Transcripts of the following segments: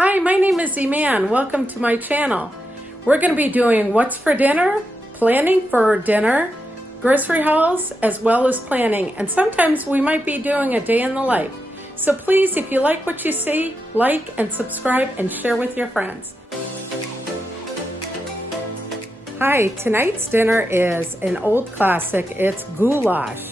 Hi, my name is Iman. Welcome to my channel. We're going to be doing what's for dinner, planning for dinner, grocery hauls, as well as planning. And sometimes we might be doing a day in the life. So please, if you like what you see, like and subscribe and share with your friends. Hi, tonight's dinner is an old classic. It's goulash.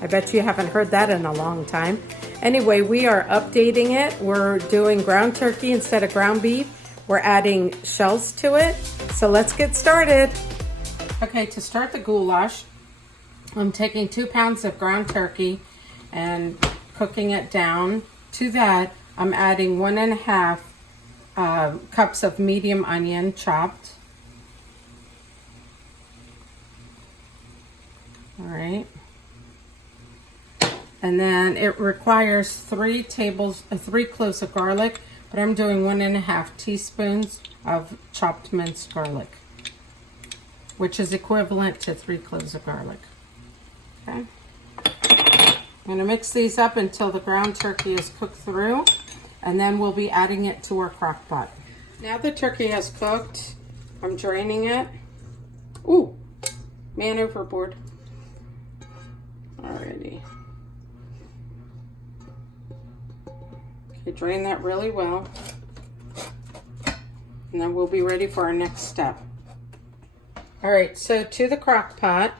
I bet you haven't heard that in a long time. Anyway, we are updating it. We're doing ground turkey instead of ground beef. We're adding shells to it. So let's get started. Okay, to start the goulash, I'm taking 2 pounds of ground turkey and cooking it down. To that, I'm adding 1.5 cups of medium onion chopped. All right. And then it requires 3 cloves of garlic, but I'm doing 1.5 teaspoons of chopped minced garlic, which is equivalent to 3 cloves of garlic. Okay. I'm going to mix these up until the ground turkey is cooked through, and then we'll be adding it to our crock pot. Now the turkey has cooked, I'm draining it. Ooh, man overboard. Alrighty. Okay, drain that really well. And then we'll be ready for our next step. Alright, so to the crock pot.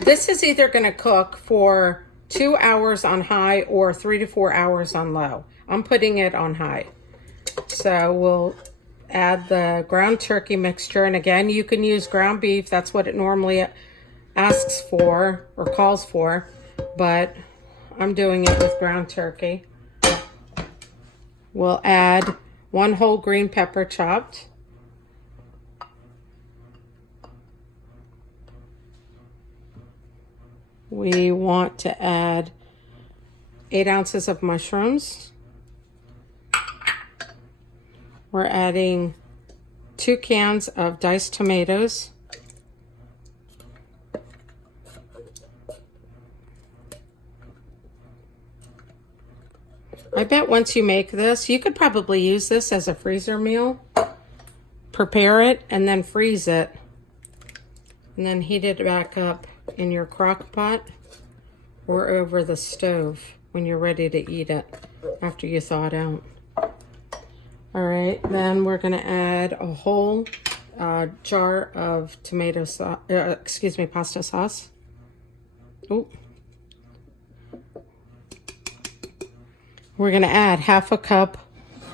This is either going to cook for 2 hours on high or 3 to 4 hours on low. I'm putting it on high. So we'll add the ground turkey mixture. And again, you can use ground beef. That's what it normally asks for or calls for, but I'm doing it with ground turkey. We'll add 1 whole green pepper chopped. We want to add 8 ounces of mushrooms. We're adding 2 cans of diced tomatoes. I bet once you make this, you could probably use this as a freezer meal. Prepare it and then freeze it. And then heat it back up in your crock pot or over the stove when you're ready to eat it after you thaw it out. All right, then we're going to add a whole jar of tomato sauce, pasta sauce. Ooh. We're going to add 1/2 cup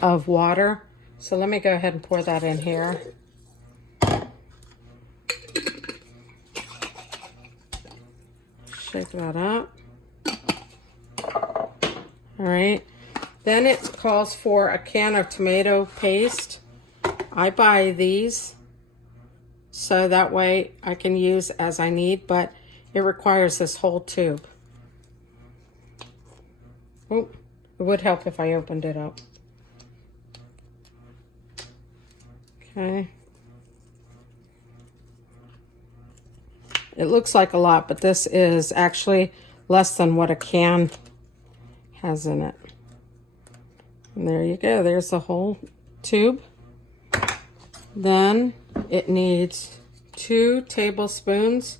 of water. So let me go ahead and pour that in here. Shake that up. All right. Then it calls for a can of tomato paste. I buy these so that way I can use as I need, but it requires this whole tube. Oh. It would help if I opened it up. Okay. It looks like a lot, but this is actually less than what a can has in it. And there you go. There's the whole tube. Then it needs 2 tablespoons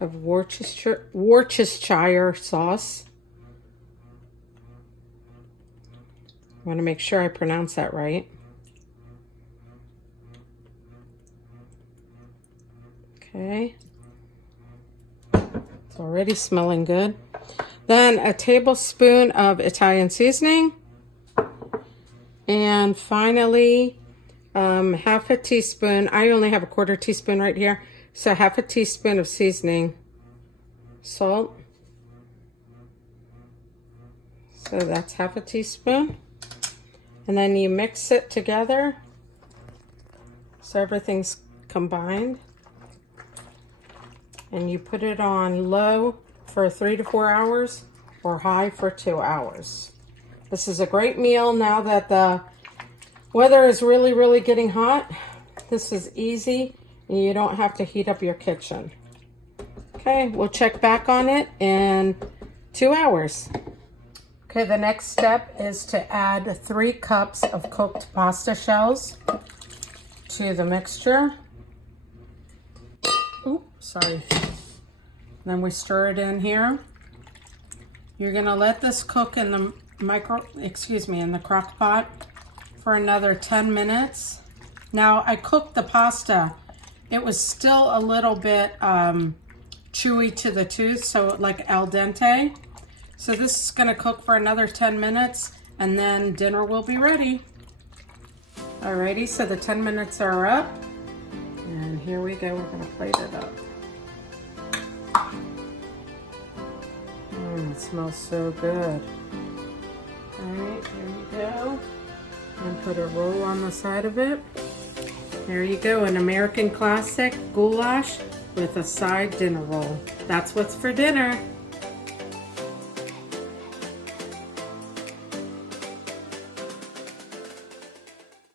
of Worcestershire sauce. I want to make sure I pronounce that right. Okay. It's already smelling good. Then a tablespoon of Italian seasoning. And finally, 1/2 teaspoon. I only have a 1/4 teaspoon right here. So 1/2 teaspoon of seasoning salt. So that's 1/2 teaspoon. And then you mix it together so everything's combined. And you put it on low for 3 to 4 hours or high for 2 hours. This is a great meal now that the weather is really, really getting hot. This is easy and you don't have to heat up your kitchen. Okay, we'll check back on it in 2 hours. Okay, the next step is to add 3 cups of cooked pasta shells to the mixture. Oops, sorry. Then we stir it in here. You're gonna let this cook in the in the crock pot for another 10 minutes. Now, I cooked the pasta. It was still a little bit chewy to the tooth, so like al dente. So this is gonna cook for another 10 minutes and then dinner will be ready. Alrighty, so the 10 minutes are up. And here we go, we're gonna plate it up. It smells so good. Alright, here we go. And put a roll on the side of it. There you go, an American classic goulash with a side dinner roll. That's what's for dinner.